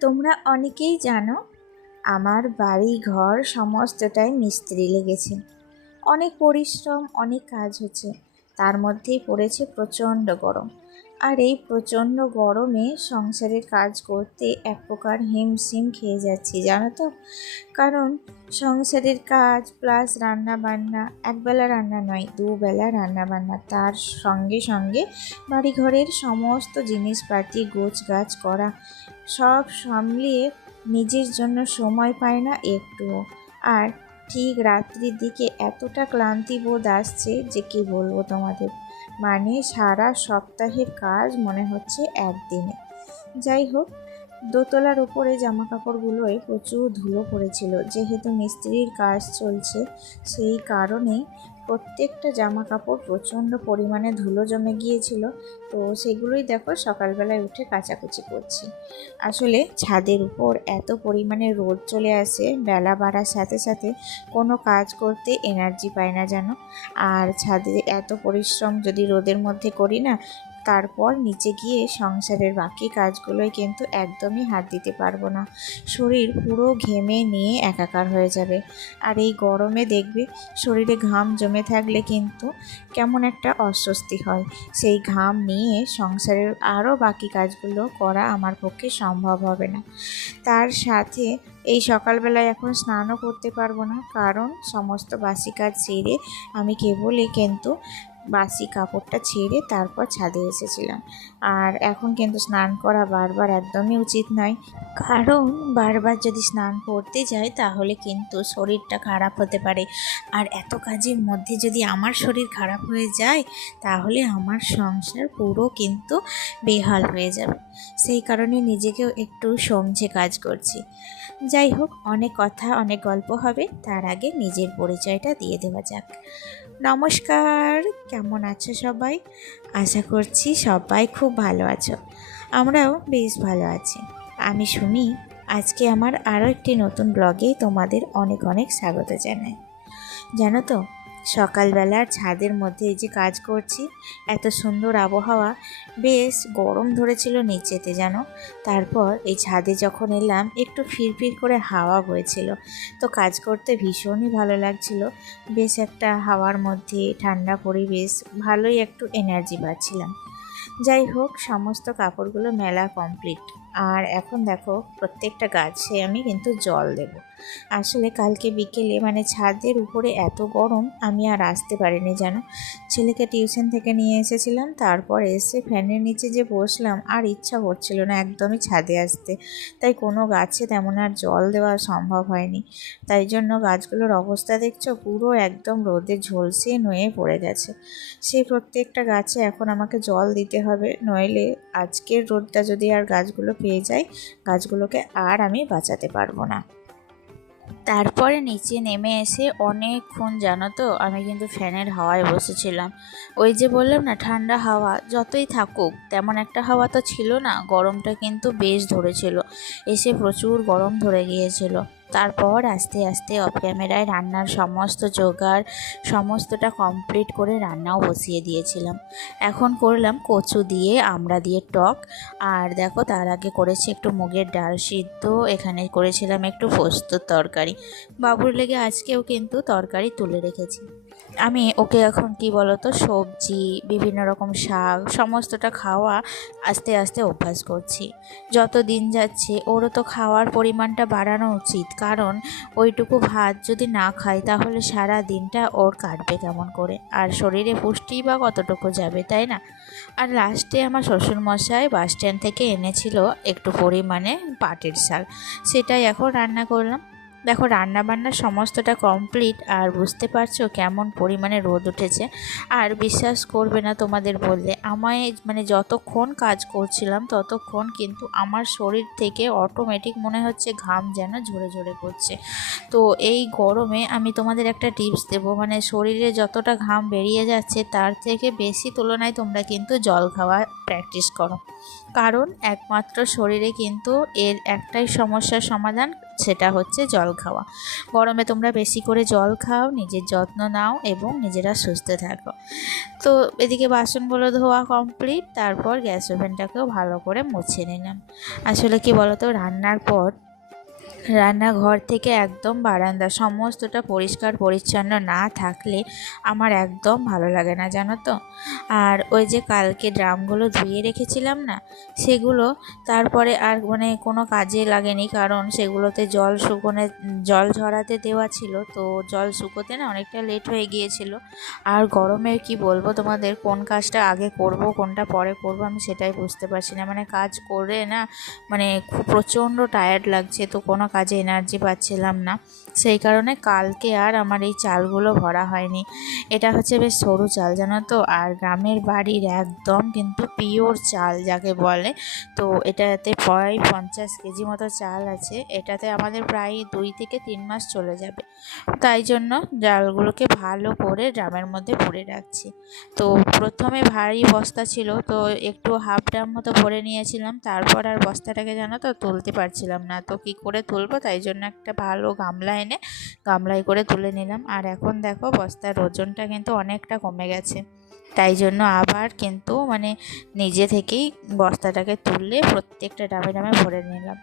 তোমরা অনেকেই জানো আমার বাড়ি ঘর সমস্তটাই মিস্ত্রি লেগেছে। অনেক পরিশ্রম, অনেক কাজ হচ্ছে, তার মধ্যেই পড়েছে প্রচণ্ড গরম। আর এই প্রচণ্ড গরমে সংসারের কাজ করতে এক প্রকার হিমশিম খেয়ে যাচ্ছি, জানো তো। কারণ সংসারের কাজ প্লাস রান্না বান্না, একবেলা রান্না নয়, দুবেলা রান্না বান্না, তার সঙ্গে সঙ্গে বাড়িঘরের সমস্ত জিনিসপাতি গোছ গাছ করা, সব সামলিয়ে নিজের জন্য সময় পায় না একটুও। আর ঠিক রাত্রির দিকে এতটা ক্লান্তি বোধ আসছে যে কি বলবো তোমাদের, মানে সারা সপ্তাহের কাজ মনে হচ্ছে একদিনে। যাই হোক, দোতলার উপরে জামা কাপড়গুলোয় প্রচুর ধুলো পড়েছিল, যেহেতু মিস্ত্রির কাজ চলছে সেই কারণে প্রত্যেকটা জামা কাপড় প্রচণ্ড পরিমাণে ধুলো জমে গিয়েছিল। তো সেগুলোই দেখো সকালবেলায় উঠে কাচাকুচি করছি। আসলে ছাদের উপর এত পরিমাণে রোদ চলে আসে, বেলা বাড়ার সাথে সাথে কোনো কাজ করতে এনার্জি পায় না জানো। আর ছাদে এত পরিশ্রম যদি রোদের মধ্যে করি না, তারপর নিচে গিয়ে সংসারের বাকি কাজগুলোয় কিন্তু একদমই হাত দিতে পারবো না। শরীর পুরো ঘেমে নিয়ে একাকার হয়ে যাবে। আর এই গরমে দেখবে শরীরে ঘাম জমে থাকলে কিন্তু কেমন একটা অস্বস্তি হয়। সেই ঘাম নিয়ে সংসারের আরও বাকি কাজগুলো করা আমার পক্ষে সম্ভব হবে না। তার সাথে এই সকালবেলায় এখন স্নানও করতে পারবো না, কারণ সমস্ত বাসি কাজ সেরে আমি কেবলই কিন্তু বাসি কাপড়টা ছেড়ে তারপর ছাদে এসেছিলাম। আর এখন কিন্তু স্নান করা বারবার একদমই উচিত নয়, কারণ বারবার যদি স্নান করতে যাই তাহলে কিন্তু শরীরটা খারাপ হতে পারে। আর এত কাজের মধ্যে যদি আমার শরীর খারাপ হয়ে যায় তাহলে আমার সংসার পুরো কিন্তু বেহাল হয়ে যাবে। সেই কারণে নিজেকেও একটু সমঝে কাজ করছি। যাই হোক, অনেক কথা অনেক গল্প হবে, তার আগে নিজের পরিচয়টা দিয়ে দেওয়া যাক। নমস্কার, কেমন আছো সবাই? আশা করছি সবাই খুব ভালো আছো। আমরাও বেশ ভালো আছি। আমি সুমি। আজকে আমার আরও একটি নতুন ব্লগে তোমাদের অনেক অনেক স্বাগত জানাই। জানো তো, সকালবেলার ছাদের মধ্যে এই যে কাজ করছি, এত সুন্দর আবহাওয়া, বেশ গরম ধরেছিল নিচেতে জানো। তারপর এই ছাদে যখন এলাম একটু ফিরফির করে হাওয়া বইছিল, তো কাজ করতে ভীষণই ভালো লাগছিল। বেশ একটা হাওয়ার মধ্যে ঠান্ডা পরিবেশ, ভালোই একটু এনার্জি পাচ্ছিলাম। যাই হোক, সমস্ত কাপড়গুলো মেলা কমপ্লিট। আর এখন দেখো প্রত্যেকটা গাছে আমি কিন্তু জল দেব। আসলে কালকে বিকেলে মানে ছাদের উপরে এত গরম আমি আর আসতে পারিনি জানো। ছেলেকে টিউশন থেকে নিয়ে এসেছিলাম, তারপর এসে ফ্যানের নিচে যে বসলাম, আর ইচ্ছা করছিল না একদমই ছাদে আসতে। তাই কোনো গাছে তেমন আর জল দেওয়া সম্ভব হয়নি। তাই জন্য গাছগুলোর অবস্থা দেখছো, পুরো একদম রোদে ঝলসে নুয়ে পড়ে গেছে। সেই প্রত্যেকটা গাছে এখন আমাকে জল দিতে হবে, নইলে আজকের রোদটা যদি আর গাছগুলো পেয়ে যায়, গাছগুলোকে আর আমি বাঁচাতে পারবো না। তারপরে নিচে নেমে এসে অনেকক্ষণ জানো তো আমি কিন্তু ফ্যানের হাওয়ায় বসেছিলাম। ওই যে বললাম না, ঠান্ডা হাওয়া যতই থাকুক তেমন একটা হাওয়া তো ছিল না, গরমটা কিন্তু বেশ ধরেছিল, এসে প্রচুর গরম ধরে গিয়েছিল। তারপর আস্তে আস্তে অফ ক্যামেরায় রান্নার সমস্ত জোগাড় সমস্তটা কমপ্লিট করে রান্নাও বসিয়ে দিয়েছিলাম। এখন করলাম কচু দিয়ে আমড়া দিয়ে টক। আর দেখো তার আগে করেছি একটু মুগের ডাল সিদ্ধ, এখানে করেছিলাম একটু পোস্তর তরকারি। বাবুর লেগে আজকেও কিন্তু তরকারি তুলে রেখেছি। আমি ওকে এখন কি বলতো, সবজি বিভিন্ন রকম শাক সমস্তটা খাওয়া আস্তে আস্তে অভ্যাস করছি। যত দিন যাচ্ছে ওরও তো খাওয়ার পরিমাণটা বাড়ানো উচিত, কারণ ওইটুকু ভাত যদি না খায় তাহলে সারা দিনটা ওর কাটবে কেমন করে, আর শরীরে পুষ্টি বা কতটুকু যাবে, তাই না? আর লাস্টে আমার শ্বশুরমশাই বাস স্ট্যান্ড থেকে এনেছিল একটু পরিমাণে পাটের শাক, সেটাই এখন রান্না করলাম। দেখো রান্না বান্না সমস্তটা কমপ্লিট, আর বুঝতে পারছো কেমন পরিমাণে রোদ উঠেছে। আর বিশ্বাস করবে না তোমাদের বললে, আমায় মানে যতক্ষণ কাজ করছিলাম ততক্ষণ কিন্তু আমার শরীর থেকে অটোমেটিক মনে হচ্ছে ঘাম যেন ঝরে ঝরে পড়ছে। তো এই গরমে আমি তোমাদের একটা টিপস দেবো, মানে শরীরে যতটা ঘাম বেরিয়ে যাচ্ছে তার থেকে বেশি তুলনায় তোমরা কিন্তু জল খাওয়া প্র্যাকটিস করো, কারণ একমাত্র শরীরে কিন্তু এর একটাই সমস্যার সমাধান, সেটা হচ্ছে জল খাওয়া। গরমে তোমরা বেশি করে জল খাও, নিজের যত্ন নাও এবং নিজেরা সুস্থ থাকো। তো এদিকে বাসনগুলো ধোয়া কমপ্লিট, তারপর গ্যাস ওভেনটাকেও ভালো করে মুছে নিলাম। আসলে কি বলতো, রান্নার পর রান্নাঘর থেকে একদম বারান্দা সমস্তটা পরিষ্কার পরিচ্ছন্ন না থাকলে আমার একদম ভালো লাগে না, জানো তো। আর ওই যে কালকে ড্রামগুলো ধুয়ে রেখেছিলাম না, সেগুলো তারপরে আর মানে কোনো কাজে লাগেনি, কারণ সেগুলোতে জল ঝরাতে দেওয়া ছিল। তো জল শুকোতে না অনেকটা লেট হয়ে গিয়েছিল। আর গরমে কি বলবো তোমাদের, কোন কাজটা আগে করব কোনটা পরে করব আমি সেটাই বুঝতে পারছি না। মানে কাজ করে না মানে খুব প্রচণ্ড টায়ার্ড লাগছে, তো কোনো কাজে এনার্জি পাচ্ছিলাম না। সেই কারণে কালকে আর আমার এই চালগুলো ভরা হয়নি। এটা হচ্ছে বেশ সরু চাল, জানো তো। আর গ্রামের বাড়ির একদম কিন্তু পিওর চাল যাকে বলে। তো এটাতে প্রায় 50 কেজি মতো চাল আছে। এটাতে আমাদের প্রায় 2 থেকে 3 মাস চলে যাবে। তাই জন্য চালগুলোকে ভালো করে ড্রামের মধ্যে ভরে রাখছি। তো প্রথমে ভারী বস্তা ছিল, তো একটু হাফ ড্রাম মতো ভরে নিয়েছিলাম। তারপর আর বস্তাটাকে জানো তো তুলতে পারছিলাম না, তো কি করে তুলবো, তাই জন্য একটা ভালো গামলা এনে গামলায় করে তুলে নিলাম। আর এখন দেখো বস্তার ওজনটা কিন্তু অনেকটা কমে গেছে। তাই জন্য আবার কিন্তু মানে নিজে থেকেই বস্তাটাকে তুললে প্রত্যেকটা ডাবে ডাবে ভরে নিলাম।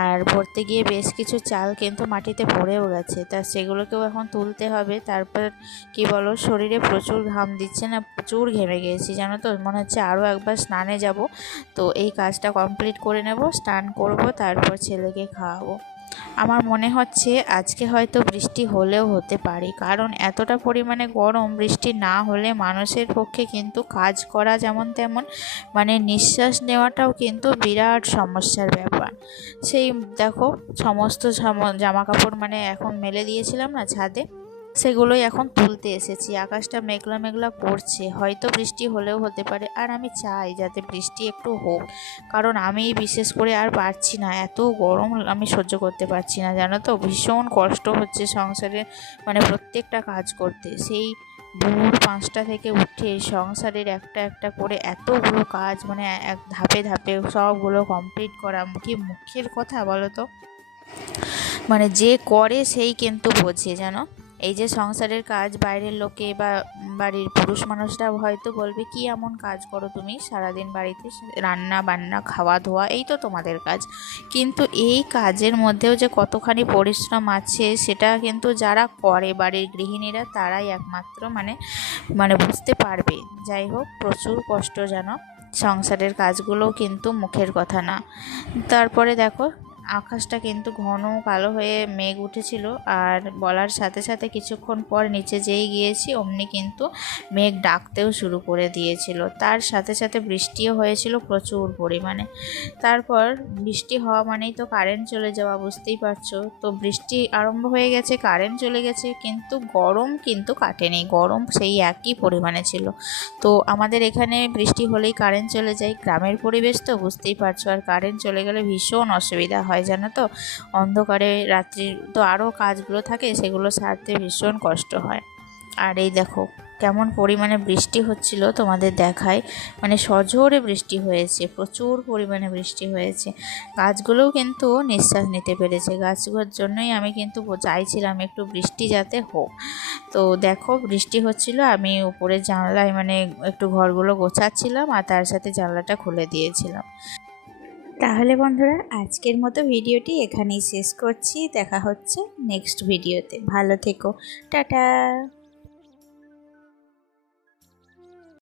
আর ভরতে গিয়ে বেশ কিছু চাল কিন্তু মাটিতে পড়েও গেছে, তা সেগুলোকেও এখন তুলতে হবে। তারপর কি বলো, শরীরে প্রচুর ঘাম দিচ্ছে না, প্রচুর ঘেমে গিয়েছি জানো তো। মনে হচ্ছে আরও একবার স্নানে যাব। তো এই কাজটা কমপ্লিট করে নেব, স্নান করব, তারপর ছেলেকে খাওয়াবো। আমার মনে হচ্ছে আজকে হয়তো বৃষ্টি হলেও হতে পারে, কারণ এতটা পরিমাণে গরম, বৃষ্টি না হলে মানুষের পক্ষে কিন্তু কাজ করা যেমন তেমন, মানে নিঃশ্বাস নেওয়াটাও কিন্তু বিরাট সমস্যার ব্যাপার। সেই দেখো সমস্ত জামা কাপড় মানে এখন মেলে দিয়েছিলাম না ছাদে, সেগুলোই এখন তুলতে এসেছি। আকাশটা মেঘলা মেঘলা করছে, হয়তো বৃষ্টি হলেও হতে পারে। আর আমি চাই যাতে বৃষ্টি একটু হোক, কারণ আমি বিশেষ করে আর পারছি না, এত গরম আমি সহ্য করতে পারছি না, জানো তো। ভীষণ কষ্ট হচ্ছে সংসারে মানে প্রত্যেকটা কাজ করতে। সেই ভোর 5টা থেকে উঠে সংসারের একটা একটা করে এতগুলো কাজ মানে এক ধাপে ধাপে সবগুলো কমপ্লিট করা কি মুখের কথা বলো তো। মানে যে করে সেই কিন্তু বোঝে, জানো। এই যে সংসারের কাজ বাইরের লোকে বা বাড়ির পুরুষ মানুষরা হয়তো বলবে, কি এমন কাজ করো তুমি সারাদিন বাড়িতে, রান্না বান্না খাওয়া ধোয়া এই তো তোমাদের কাজ। কিন্তু এই কাজের মধ্যেও যে কতখানি পরিশ্রম আছে সেটা কিন্তু যারা করে বাড়ির গৃহিণীরা তারাই একমাত্র মানে মানে বুঝতে পারবে। যাই হোক, প্রচুর কষ্ট জানো, সংসারের কাজগুলোও কিন্তু মুখের কথা না। তারপরে দেখো আকাশটা কিন্তু ঘন কালো হয়ে মেঘ উঠেছিল, আর বলার সাথে সাথে কিছুক্ষণ পর নিচে যেই গিয়েছি অমনি কিন্তু মেঘ ডাকতেও শুরু করে দিয়েছিল। তার সাথে সাথে বৃষ্টিও হয়েছিল প্রচুর পরিমাণে। তারপর বৃষ্টি হওয়া মানেই তো কারেন্ট চলে যাওয়া, বুঝতেই পারছো। তো বৃষ্টি আরম্ভ হয়ে গেছে, কারেন্ট চলে গেছে, কিন্তু গরম কিন্তু কাটেনি, গরম সেই একই পরিমাণে ছিল। তো আমাদের এখানে বৃষ্টি হলেই কারেন্ট চলে যায়, গ্রামের পরিবেশ তো বুঝতেই পারছো। আর কারেন্ট চলে গেলে ভীষণ অসুবিধা হয় জানো তো। অন্ধকারে রাত্রির তো আরও কাজগুলো থাকে, সেগুলো সারতে ভীষণ কষ্ট হয়। আর এই দেখো কেমন পরিমাণে বৃষ্টি হচ্ছিল তোমাদের দেখায়, মানে সজোরে বৃষ্টি হয়েছে, প্রচুর পরিমাণে বৃষ্টি হয়েছে। গাছগুলোও কিন্তু নিঃশ্বাস নিতে পেরেছে, গাছগুলোর জন্যই আমি কিন্তু চাইছিলাম একটু বৃষ্টি যাতে হোক। তো দেখো বৃষ্টি হচ্ছিল, আমি উপরে জানলায় মানে একটু ঘরগুলো গোছাচ্ছিলাম আর তার সাথে জানলাটা খুলে দিয়েছিলাম। তাহলে বন্ধুরা আজকের মতো ভিডিওটি এখানেই শেষ করছি, দেখা হচ্ছে নেক্সট ভিডিওতে। ভালো থেকো, টাটা।